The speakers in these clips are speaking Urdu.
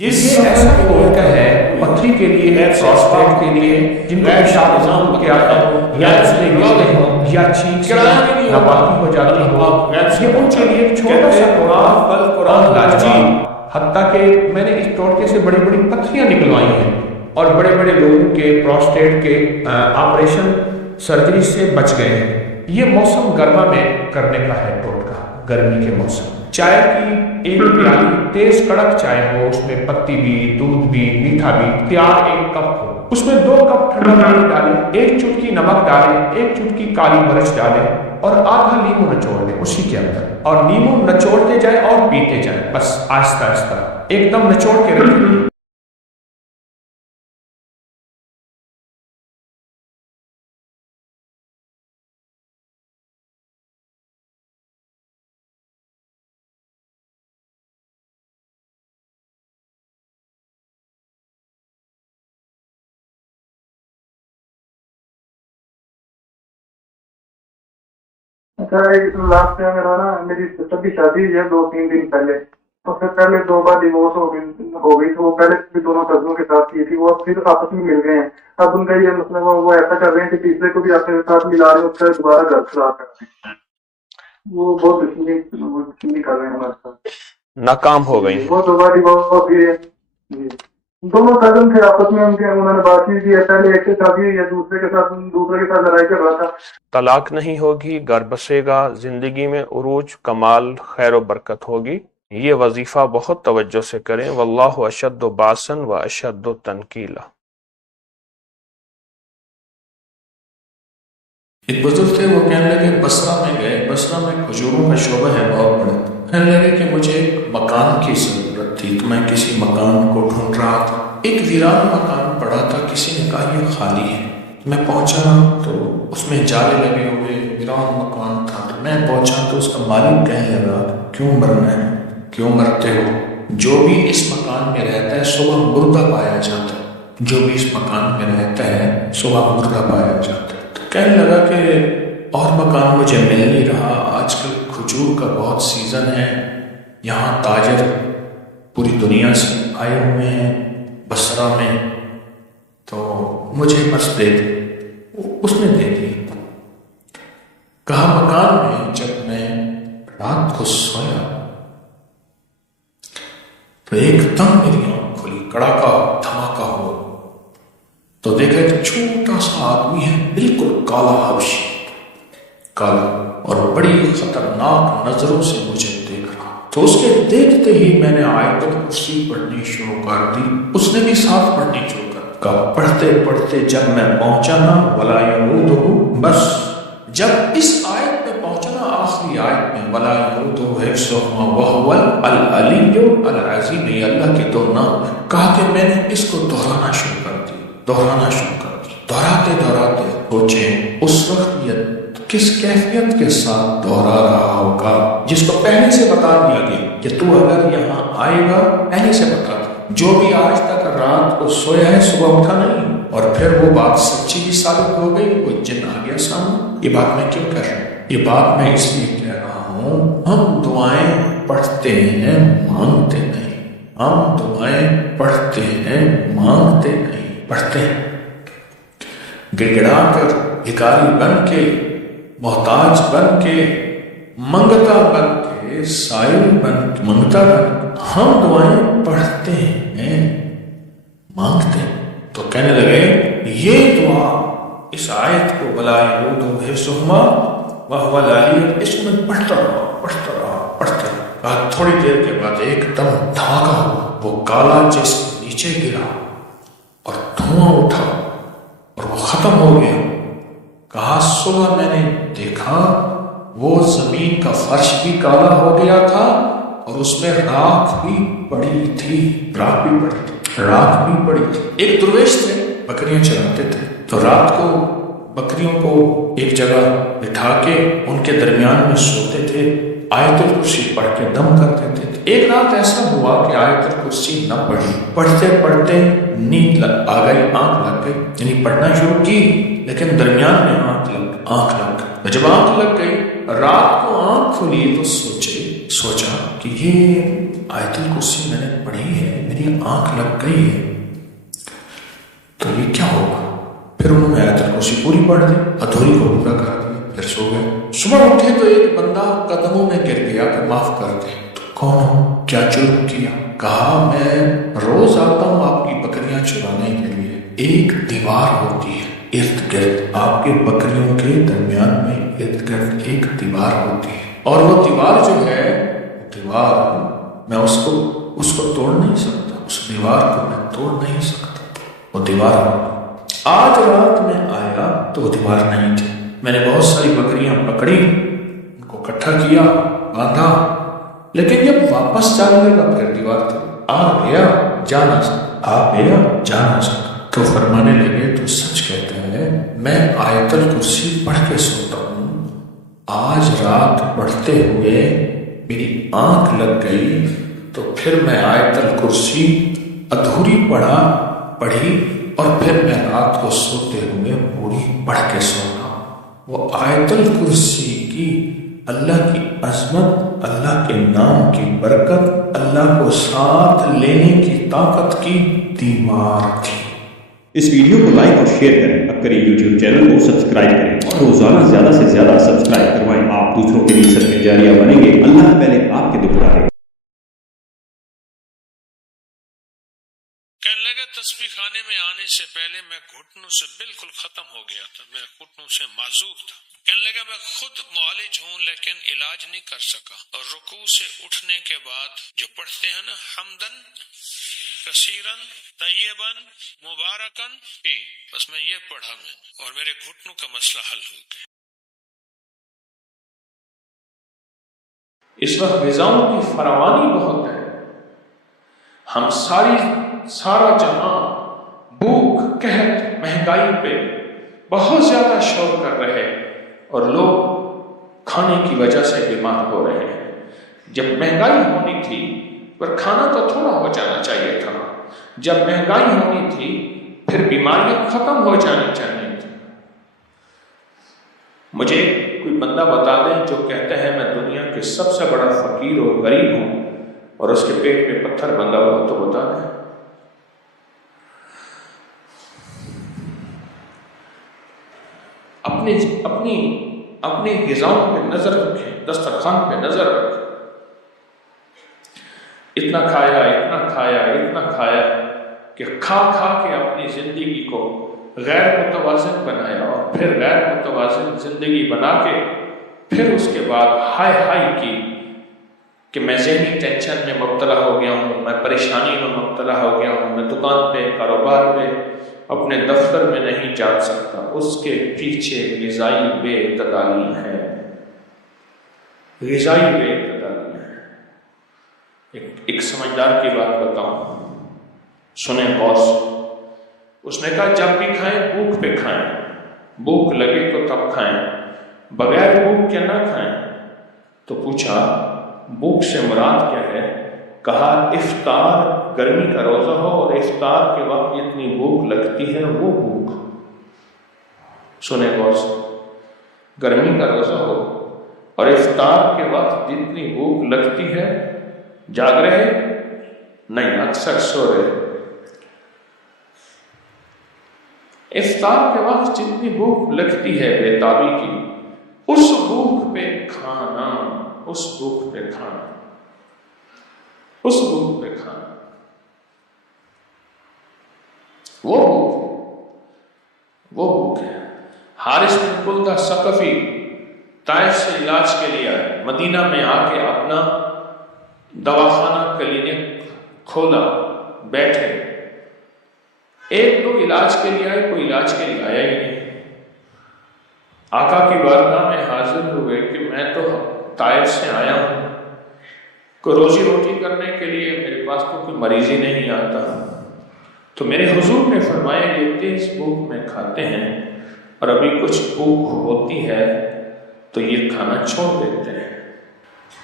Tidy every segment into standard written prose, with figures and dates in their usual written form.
یہ ایسا کوڈ کا ہے پتھری کے لیے ہے، پروسٹیٹ کے لیے، جن کو پیشاب نظام کیا ہے یا اس میں گرتے ہو یا چھینک سے ناپاکی ہو جاتی ہو، یہ ان کے لیے ایک چھوٹا سا قرآن لاجواب، حتیٰ کہ میں نے اس ٹوٹکے سے بڑی بڑی پتھریاں نکلوائی ہیں اور بڑے بڑے لوگوں کے پروسٹیٹ کے آپریشن سرجری سے بچ گئے ہیں۔ یہ موسم گرما میں کرنے کا ہے ٹوٹکا، گرمی کے موسم۔ چائے کی ایک پیالی تیز کڑک چائے ہو، اس میں پتی بھی، دودھ بھی، میٹھا بھی تیار ایک کپ ہو، اس میں 2 کپ ٹھنڈا پانی ڈالیں، 1 چٹکی نمک ڈالیں، 1 چٹکی کالی مرچ ڈالیں اور آدھا لیمو نچوڑ دیں اسی کے اندر، اور لیمو نچوڑتے جائیں اور پیتے جائیں، بس آہستہ آہستہ ایک دم نچوڑ کے رکھیں۔ لاسٹ ٹائم میرا نا میری سسٹر کی شادی ہوئی ہے 2-3 دن پہلے، تو پھر پہلے 2 بار ڈیوورس ہو گئی تو وہ پہلے بھی دونوں کزنوں کے ساتھ کی تھی، وہ اب پھر آپس میں مل گئے ہیں۔ اب ان کا یہ مسئلہ وہ ایسا کر رہے ہیں کہ تیسرے کو بھی آپ کے ساتھ ملا رہے ہیں، اس کا دوبارہ گھر خراب کر رہے ہیں، وہ بہت دشمنی کر رہے ہیں ہمارے ساتھ، ناکام ہو گئی۔ وہ 2 بار ڈیوورس ہو گئی ہے جی۔ دونوں کزن تھے آپس میں، انہوں نے بات چیت کی ہے، پہلے ایک سے شادی ہوئی ہے، دوسرے کے ساتھ لڑائی جھگڑا تھا۔ طلاق نہیں ہوگی، گھر بسے گا، زندگی میں عروج، کمال، خیر و برکت ہوگی۔ یہ وظیفہ بہت توجہ سے کریں۔ واللہ اشد باسن و اشد تنکیلا۔ ایک بزرگ تھے، وہ کہنے لگے بصرہ میں گئے، بصرہ میں کھجوروں کا شعبہ ہے بہت بڑا، کہنے لگے کہ مجھے ایک مکان کی ضرورت تھی، تو میں کسی مکان کو ڈھونڈ رہا تھا، ایک ویران مکان پڑا تھا، کسی نے کہا یہ خالی ہے، میں پہنچا تو اس میں جالے لگے ہوئے ویران مکان تھا، تو میں پہنچا تو اس کا مالک کہنے لگا کیوں مرنا ہے، کیوں مرتے ہو، جو بھی اس مکان میں رہتا ہے صبح مردہ پایا جاتا ہے، جو بھی اس مکان میں رہتا ہے صبح مردہ پایا جاتا ہے۔ تو کہنے لگا کہ اور مکان مجھے مل نہیں رہا، آج کل کھجور کا بہت سیزن ہے، یہاں تاجر پوری دنیا سے آئے ہوئے ہیں بصرہ میں، تو مجھے بس دے دے۔ اس نے دے دی۔ کہا مکان میں جب میں رات کو سویا تو ایک دم میری آنکھ کھلی، کڑاکا دھماکہ ہوا، تو دیکھا ایک چھوٹا سا آدمی ہے، بالکل کالا حبشی، کالا، اور بڑی خطرناک نظروں سے مجھے دیکھ رہا۔ تو اس کے دیکھتے ہی میں نے آیت الکرسی پڑھنی شروع کر دی، اس نے بھی ساتھ پڑھنی شروع کر دی۔ کہا پڑھتے پڑھتے جب میں پہنچا نا ولا یعودہ، بس جب اس آیت میں پہنچا نا آخری آیت میں ولا یعودہ حفظہما وہو العلی العظیم، یہ اللہ کے 2 نام، کہا کہ میں نے اس کو دہرانا شروع کر دی، دہرانا شروع کر دی، دہراتے دہراتے سوچیں اس وقت یہ کس کیفیت کے ساتھ دہرا رہا ہوگا، جس کو پہلے سے بتا دیا گیا کہ تو اگر یہاں آئے گا پہلے سے بتا دیا، جو بھی آج تک رات کو سویا ہے صبح اٹھا نہیں، اور پھر وہ بات سچی بھی ثابت ہو گئی، وہ جن آ گیا سامنے۔ یہ بات میں کیوں کر رہا ہوں؟ یہ بات میں اس لیے کہہ رہا ہوں، ہم دعائیں پڑھتے ہیں مانگتے نہیں، ہم دعائیں پڑھتے ہیں مانگتے نہیں، پڑھتے ہیں گڑ گڑا کر، بھکاری بن کے، محتاج بن کے، منگتا بن کے، سائل بن کے، منگتا بن کے، ہم دعائیں پڑھتے ہیں مانگتے ہیں۔ تو کہنے لگے یہ دعا اس آیت کو ولا یعودہ حفظہما وہو العلی، اس میں پڑھتا رہا پڑھتا رہا پڑھتا رہا۔ تھوڑی دیر کے بعد ایک دم دھماکہ ہوا، وہ کالا جس نیچے گرا اور دھواں اٹھا اور وہ ختم ہو گیا۔ کہا صبح میں نے دیکھا وہ زمین کا فرش بھی کالا ہو گیا تھا اور اس میں راکھ بھی پڑی تھی، راکھ بھی پڑی تھی، راکھ بھی پڑی تھی۔ ایک درویش تھے، بکریاں چراتے تھے، تو رات کو بکریوں کو ایک جگہ بٹھا کے ان کے درمیان میں سوتے تھے، آیت الکرسی پڑھ کے دم کر دیتے تھے۔ ایک رات ایسا ہوا کہ آیت الکرسی نہ پڑھی، پڑھتے پڑھتے نیند آ گئی، آنکھ لگ گئی، یعنی پڑھنا شروع کی لیکن درمیان میں آنکھ لگ گئی۔ جب آنکھ لگ گئی، رات کو آنکھ کھلی تو سوچا کہ یہ آیت الکرسی میں نے پڑھی ہے، میری آنکھ لگ گئی ہے، تو یہ کیا ہوگا؟ پھر انہوں نے آیت الکرسی پوری پڑھ دی، ادھوری کو پورا کر دیا، پھر سو گئے۔ صبح اٹھے تو ایک بندہ قدموں میں گر گیا کہ معاف کر دیں۔ تو کون ہو؟ کیا جرم کیا؟ کہا میں روز آتا ہوں آپ کی بکریاں چرانے کے لیے، ایک دیوار ہوتی ہے ارد گرد، آپ کے بکریوں کے درمیان میں ارد گرد ایک دیوار ہوتی ہے، اور وہ دیوار جو ہے، دیوار میں اس کو توڑ نہیں سکتا، اس دیوار کو میں توڑ نہیں سکتا، وہ دیوار آج رات میں آیا تو وہ دیوار نہیں تھی، میں نے بہت ساری بکریاں پکڑی، ان کو اکٹھا کیا، باندھا، لیکن جب واپس جانے لگا پھر دیوار تھی، آ گیا جا نہ سکتا، آ گیا جا نہ سکتا۔ تو فرمانے لگے تو سچ کہتے ہیں، میں آیت الکرسی پڑھ کے سوتا ہوں، آج رات پڑھتے ہوئے میری آنکھ لگ گئی، تو پھر میں آیت الکرسی ادھوری پڑھی، اور پھر میں رات کو سوتے ہوئے پوری پڑھ کے سونا۔ وہ آیت الکرسی کی اللہ کی عظمت، اللہ کے نام کی برکت، اللہ کو ساتھ لینے کی طاقت کی دیوار تھی۔ اس ویڈیو کو لائک اور شیئر کریں، اب کریں یوٹیوب چینل کو سبسکرائب کریں اور روزانہ زیادہ سے زیادہ سبسکرائب کروائیں، آپ دوسروں کے لیے صدقہ جاریہ بنیں گے، اللہ پہلے آپ کے دکھ رہے۔ کہنے لگا تسبیح خانے میں آنے سے پہلے میں گھٹنوں سے بالکل ختم ہو گیا تھا، میں گھٹنوں سے معذور تھا۔ کہنے لگا میں خود معالج ہوں لیکن علاج نہیں کر سکا، اور رکوع سے اٹھنے کے بعد جو پڑھتے ہیں نا حمدن کثیرن طیبن مبارکن فی، بس میں یہ پڑھا میں، اور میرے گھٹنوں کا مسئلہ حل ہو گیا۔ اس وقت غذاؤں کی فراوانی بہت ہے، ہم سارا جہاں بھوک، قحط، مہنگائی پہ بہت زیادہ شور کر رہے، اور لوگ کھانے کی وجہ سے بیمار ہو رہے ہیں۔ جب مہنگائی ہونی تھی پر کھانا تو تھوڑا ہو جانا چاہیے تھا، جب مہنگائی ہونی تھی پھر بیماریاں ختم ہو جانی چاہیے تھی۔ مجھے کوئی بندہ بتا دیں جو کہتا ہے میں دنیا کے سب سے بڑا فقیر اور غریب ہوں، اور اس کے پیٹ میں پتھر بندھا ہوا، تو بتا دیں۔ اپنی غذاؤں پہ نظر رکھیں، دسترخوان پہ نظر رکھیں۔ اتنا کھایا کہ کھا کے اپنی زندگی کو غیر متوازن بنایا، اور پھر غیر متوازن زندگی بنا کے پھر اس کے بعد ہائے کی کہ میں ذہنی ٹینشن میں مبتلا ہو گیا ہوں، میں پریشانی میں مبتلا ہو گیا ہوں، میں دکان پہ، کاروبار پہ، اپنے دفتر میں نہیں جا سکتا۔ اس کے پیچھے غذائی بے اعتدالی ہے، غذائی بے اعتدالی ہے۔ ایک سمجھدار کی بات بتاؤں، سنیں غور سے۔ اس نے کہا جب بھی کھائیں بھوک پہ کھائیں، بھوک لگے تو تب کھائیں، بغیر بھوک کے نہ کھائیں۔ تو پوچھا بھوک سے مراد کیا ہے؟ کہا افطار، گرمی کا روزہ ہو اور افطار کے وقت جتنی بھوک لگتی ہے وہ بھوک۔ سنیں غور سے، گرمی کا روزہ ہو اور افطار کے وقت جتنی بھوک لگتی ہے، جاگ رہے نہیں، اکثر سو رہے، افطار کے وقت جتنی بھوک لگتی ہے بے-تابی کی، اس بھوک پہ کھانا، اس بھوک پہ کھانا، اس بھوک پہ کھانا، وہ بھوک ہے۔ حارث بن کلدہ ثقفی طائف سے علاج کے لیے آئے، مدینہ میں آ کے اپنا دواخانہ کلینک کھولا، بیٹھے، ایک دو علاج کے لیے آئے، کوئی علاج کے لیے آیا ہی نہیں۔ آقا کی بارگاہ میں حاضر ہوئے کہ میں تو طائف سے آیا ہوں، کوئی روزی روٹی کرنے کے لیے، میرے پاس تو کوئی مریض ہی نہیں آتا۔ تو میرے حضور نے فرمایا یہ تیز بھوک میں کھاتے ہیں اور ابھی کچھ بھوک ہوتی ہے تو یہ کھانا چھوڑ دیتے ہیں۔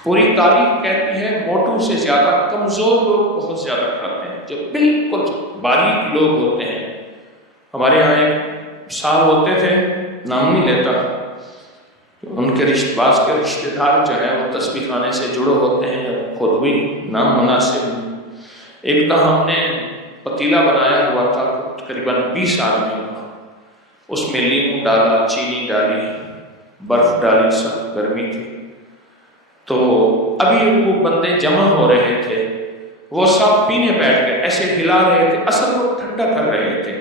پوری تاریخ کہتی ہے موٹوں سے زیادہ کمزور لوگ بہت زیادہ کھاتے ہیں، جو بالکل باریک لوگ ہوتے ہیں۔ ہمارے ہاں ایک صاحب ہوتے تھے، نام نہیں لیتا، ان کے باز کے رشتے دار جو ہے وہ تسبیح خانے سے جڑے ہوتے ہیں، خود بھی نامناسب۔ ایک دم ہم نے پتیلا بنایا ہوا تھا تقریباً 20 آدمی کا، اس میں لیمو ڈالا، چینی ڈالی، برف ڈالی، سخت گرمی تھی، تو ابھی وہ بندے جمع ہو رہے تھے، وہ سب پینے بیٹھ گئے، ایسے ہلا رہے تھے، اصل وہ ٹھنڈا کر رہے تھے،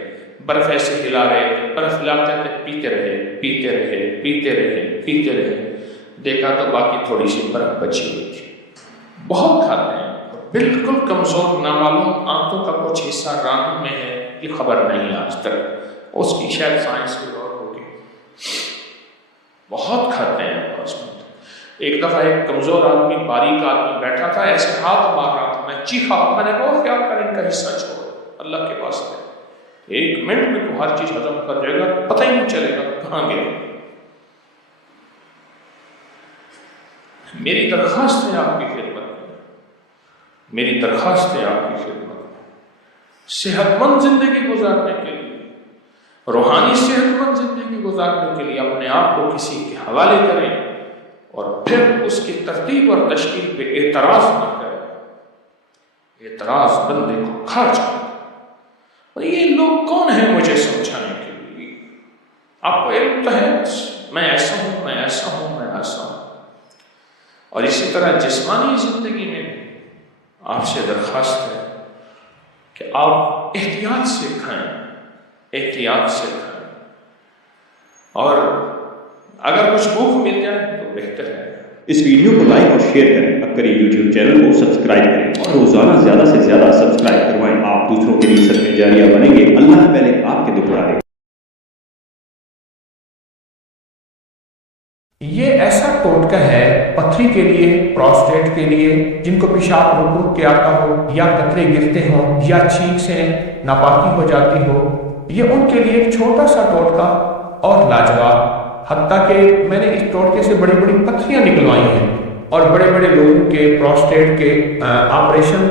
برف ایسے ہلا رہے تھے، برف ہلاتے تھے، پیتے رہے پیتے رہے پیتے رہے پیتے رہے، دیکھا تو باقی تھوڑی سی برف بچی ہوئی تھی۔ بہت کھاتے ہیں، بالکل کمزور، نامعلوم آنتوں کا کچھ حصہ ران میں ہے، یہ خبر نہیں آج تک، اس کی شاید سائنس کی غور ہوگی۔ بہت کھاتے ہیں آپس میں۔ ایک دفعہ ایک کمزور آدمی، باریک آدمی بیٹھا تھا، ایسے ہاتھ مار رہا تھا، میں چیخا، میں نے کہا خیال کر ان کا حصہ چھوڑ، اللہ کے پاس ہے، 1 منٹ میں تو ہر چیز ہضم کر جائے گا، پتہ ہی نہیں چلے گا کہاں گئے۔ میری درخواست ہے آپ کی خدمت میں، میری درخواست ہے آپ کی خدمت میں، صحت مند زندگی گزارنے کے لیے، روحانی صحت مند زندگی گزارنے کے لیے اپنے آپ کو کسی کے حوالے کریں، اور پھر اس کی ترتیب اور تشکیل پہ اعتراض نہ کریں۔ اعتراض بندے کو کھا جائے۔ اور یہ لوگ کون ہیں مجھے سمجھانے کے لیے؟ آپ کو علم تو ہے، میں ایسا ہوں، میں ایسا ہوں، میں ایسا ہوں۔ اور اسی طرح جسمانی زندگی میں آپ سے درخواست ہے کہ آپ احتیاط سے کھائیں، احتیاط سے کھائیں، اور اگر کچھ بھوک مل جائے تو بہتر ہے۔ اس ویڈیو کو لائک اور شیئر کریں، اب کریں یوٹیوب چینل کو سبسکرائب کریں اور روزانہ زیادہ سے زیادہ سبسکرائب کروائیں۔ آپ دوسروں کے لیے صدقہ جاریہ بنیں گے، اللہ پہلے آپ کے دعا رہے۔ یہ ایسا ٹوٹکا ہے پتھری کے لیے، پروسٹیٹ کے لیے، جن کو پیشاب رک کے آتا ہو، یا قطرے گرتے ہوں، یا چھینک سے ناپاکی ہو جاتی ہو، یہ ان کے لیے ایک چھوٹا سا ٹوٹکا اور لاجواب۔ حتیٰ کہ میں نے اس ٹوٹکے سے بڑی بڑی پتھریاں نکلوائی ہیں، اور بڑے بڑے لوگوں کے پروسٹیٹ کے آپریشن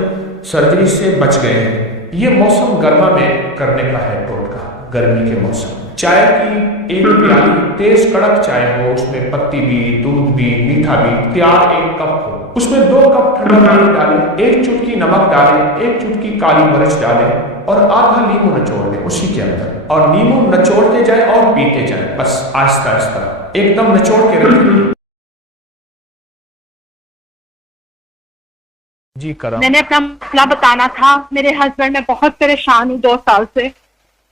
سرجری سے بچ گئے ہیں۔ یہ موسم گرما میں کرنے کا ہے ٹوٹکا، گرمی کے موسم۔ چائے کی ایک پیالی تیز کڑک چائے ہو، اس میں پتی بھی، دودھ بھی، میٹھا بھی، تیار 1 کپ ہو، اس میں 2 کپ ٹھنڈا پانی ڈالیں، 1 چٹکی نمک ڈالیں، 1 چٹکی کالی مرچ ڈالیں، اور آدھا لیمو نچوڑ دیں اسی کے اندر، اور لیمو نچوڑتے جائیں اور پیتے جائیں، بس آہستہ آہستہ، ایک دم نچوڑ کے رکھیں۔ جی کرم۔ میں نے اپنا مسئلہ بتانا تھا۔ میرے ہسبینڈ میں بہت پریشان ہوں 2 سال سے۔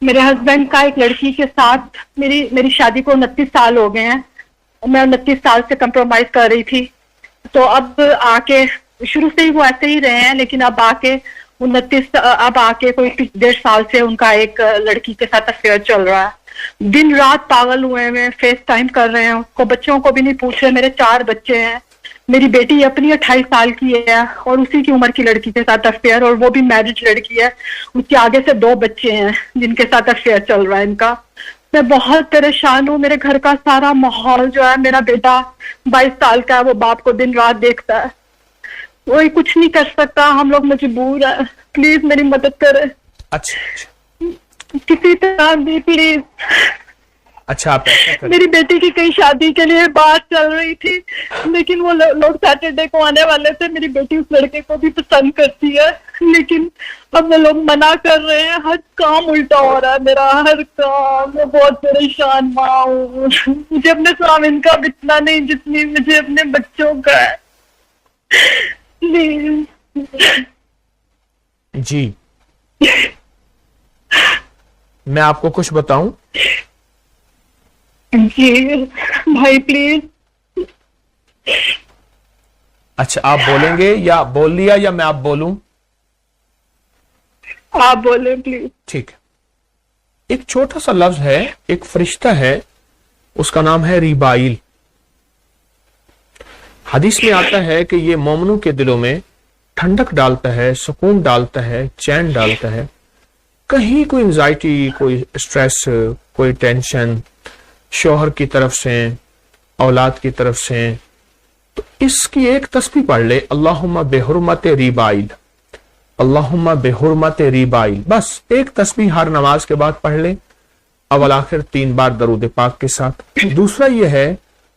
میرے ہسبینڈ کا ایک لڑکی کے ساتھ میری شادی کو 29 سال ہو گئے ہیں، میں 29 سال سے کمپرومائز کر رہی تھی، تو اب آ کے شروع سے ہی وہ ایسے ہی رہے ہیں، لیکن اب آ کے کوئی 1.5 سال سے ان کا ایک لڑکی کے ساتھ افیئر چل رہا ہے۔ دن رات پاگل ہوئے ہیں، فیس ٹائم کر رہے ہیں، اس کو بچوں کو بھی نہیں پوچھ رہے۔ میرے 4 بچے ہیں، میری بیٹی اپنی 28 سال کی ہے، اور اسی کی عمر کی لڑکی کے ساتھ افیئر، اور وہ بھی میرج لڑکی ہے، اس کے آگے سے 2 بچے ہیں جن کے ساتھ افیئر چل رہا ہے ان کا۔ میں بہت پریشان ہوں۔ میرے گھر کا سارا ماحول جو ہے، میرا بیٹا 22 سال کا ہے، وہ باپ کو دن رات دیکھتا ہے، وہی کچھ نہیں کر سکتا، ہم لوگ مجبور ہیں، پلیز میری مدد کریں اچھا کسی طرح بھی، پلیز۔ اچھا آپ ایسا کریں۔ میری بیٹی کی کئی شادی کے لیے بات چل رہی تھی، لیکن وہ لوگ سیٹرڈے کو آنے والے تھے۔ میری بیٹی اس لڑکے کو بھی پسند کرتی ہے، لیکن اب وہ لوگ منع کر رہے ہیں۔ ہر کام الٹا ہو رہا ہے میرا، ہر کام۔ میں بہت پریشان ماں ہوں، مجھے اپنے سامنے کا بھی اتنا نہیں جتنی مجھے اپنے بچوں کا ہے، پلیز۔ جی میں آپ کو کچھ بتاؤں؟ جی بھائی پلیز۔ اچھا آپ بولیں گے یا بول لیا، یا میں آپ بولوں؟ آپ بولیں پلیز۔ ٹھیک ہے۔ ایک چھوٹا سا لفظ ہے، ایک فرشتہ ہے، اس کا نام ہے ریبائل۔ حدیث میں آتا ہے کہ یہ مومنوں کے دلوں میں ٹھنڈک ڈالتا ہے، سکون ڈالتا ہے، چین ڈالتا ہے۔ کہیں کوئی انزائٹی، کوئی اسٹریس، کوئی ٹینشن شوہر کی طرف سے، اولاد کی طرف سے، تو اس کی ایک تسبیح پڑھ لے، اللہم بحرمت ریبائل، اللہم بحرمت ریبائل، بس ایک تسبیح ہر نماز کے بعد پڑھ لے، اول آخر 3 بار درود پاک کے ساتھ۔ دوسرا یہ ہے